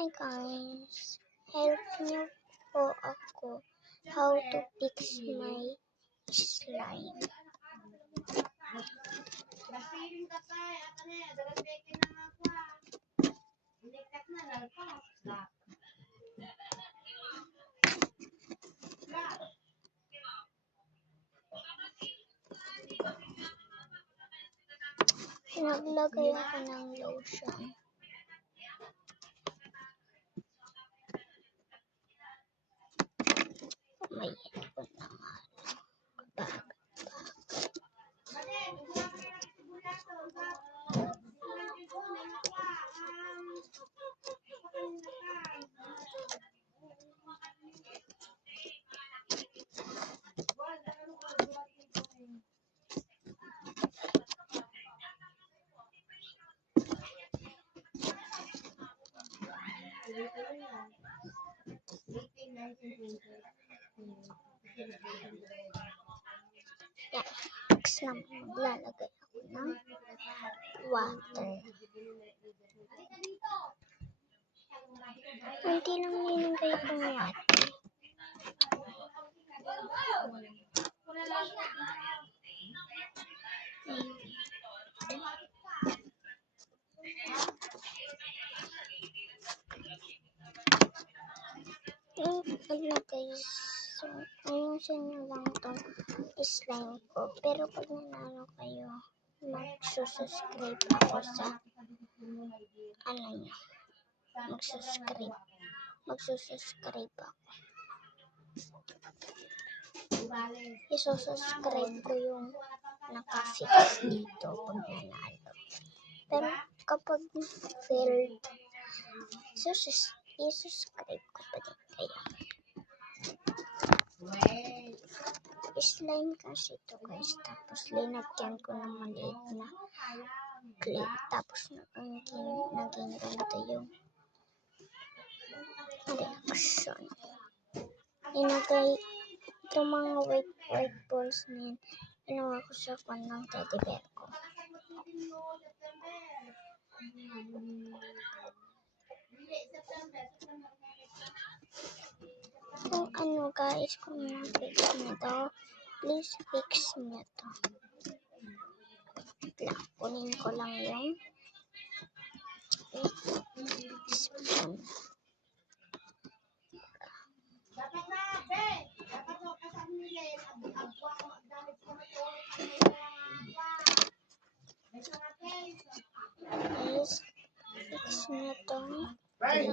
Hi guys, help niyo po ako how to fix my slime. Naglagay ako ng lotion. May ko na nga. Yan, next naman maglalagay ako ng water. Hindi lang nilagay kong water. So, ayusin nyo lang itong slime ko. Pero pag nanalo kayo, magsusubscribe ako sa magsusubscribe ako. Isusubscribe ko yung naka-fix dito pag nanalo. Pero kapag failed, isusubscribe ko pa din kayo. Slime kasi ito guys, tapos linagyan ko ng maliit na clay, tapos naging ganito yung reaction. Inagay itong mga white balls na yan, ginawa ko sa pan ng teddy bear ko. Kung ano guys, kung na-fix nyo to, please fix nyo to. Kunin ko lang yung spoon.